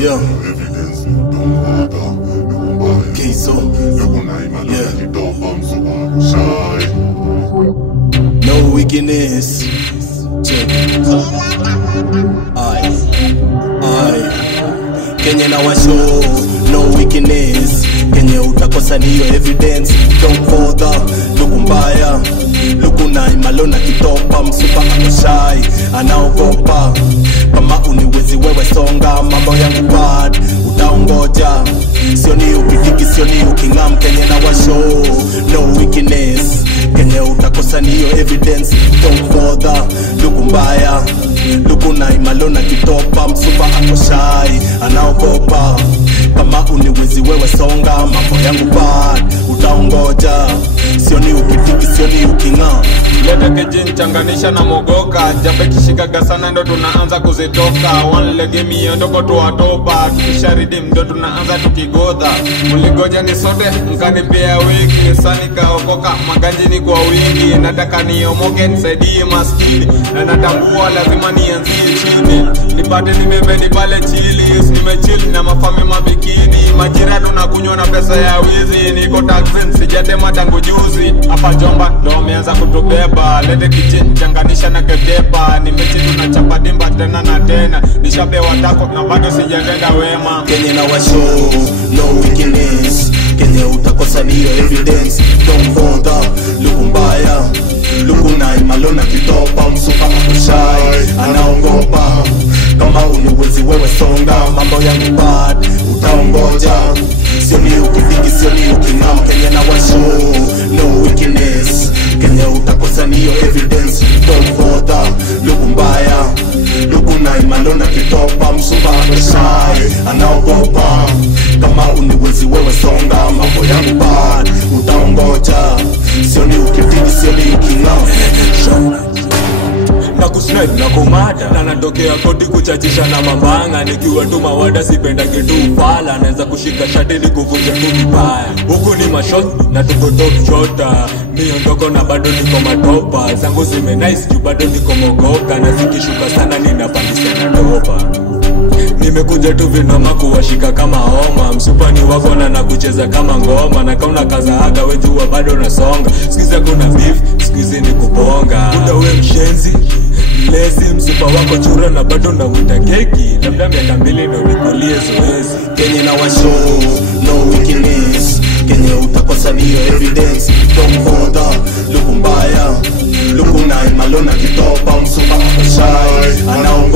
Yeah. Kiso. Yeah. No weakness. Check. Kenya na washo. No weakness. Kenya utakosa niyo evidence. Don't bother. Lukumbaya. Lukunai malona kitopa. Msupa akoshai. Anaogopa. Kama uniwezi wewe songa. Mambo yangu bad. Utaongoja. Sioni ukitiki, sioni ukingam. Kenya na washo. No weakness. Kenya utakosa niyo evidence. Don't bother. Lukumbaya. Lukunai malona kitopa. Msupa akoshai. Anaogopa. Kama uniwezi wewe songa. Mambo yangu bad. Utaongoja. Sioni ukitiki, sioni ukingam. Leta kijini changanisha na mogoka. Jambe kishikaga sana ndo tunaanza kuzitoka. One lege miondoko tuwatopa. Tukisharidi mdo tunaanza tukigodha. Muligoja ni sote mkanipea wiki. Sani kaokoka maganji ni kwa wingi. Nataka niomoke nisaidie maskini. Na natambua lazima nianzie chini. Nipate nimebedi pale chilis. Nimechill na mafame mabikini. Majira tunakunywa na pesa ya wizi. Niko taxin sijatema tangu juzi. Hapa jomba ndo wameanza kutubeba. Lete kijini changanisha na ketepa. Nimechill na chapa dimba tena na tena. Nishapewa tako na bado sijatenda wema. Kenya na washo, no weakness. Kenya utakosa niyo evidence. Don't bother, lukumbaya. Lukunai malona kitopa. Msupa akoshai, anaogopa. Kama uniwezi wewe songa. Mambo yangu bad, utaongoja. Sioni ukitiki, sioni ukingam. Kenya na washo, no weakness. Kenya utakosa niyo evidence. Don't bother, lukumbaya. Lukunai malona kitopa. Msupa akoshai, anaogopa. Kama uniwezi wewe songa. Mambo yangu bad, utaongoja. Sioni ukitiki, sioni ukingam. Na kusnipe na kumada. Na natokea koti kuchachisha na mambanga. Nikiwa tu mawada sipenda kitu ufala. Naenza kushika shati ni kuvunja tu vibaya. Huku ni mashot na tuko top shota. Miondoko na bado niko matopa. Zangu zime nice juu bado niko mogoka. Na zikishuka sana ninapandisha na dopa. Nimekuja tu vinoma kuwashika kama homa. Msupani wako na nakucheza kama ngoma. Na kauna kaza haga wejua bado nasonga. Sikiza kuna beef, sikizi ni kubonga. Kuda we mshenzi lezi, msupa wako chura na bado na muta keki. Labda miaka 2 ndo nikulie zoezi. Kenya na washo, no weakness. Kenya utakosa niyo evidence. Don't bother, lukumbaya. Lukunai malona kitopa. Msupa akoshai, anaogopa.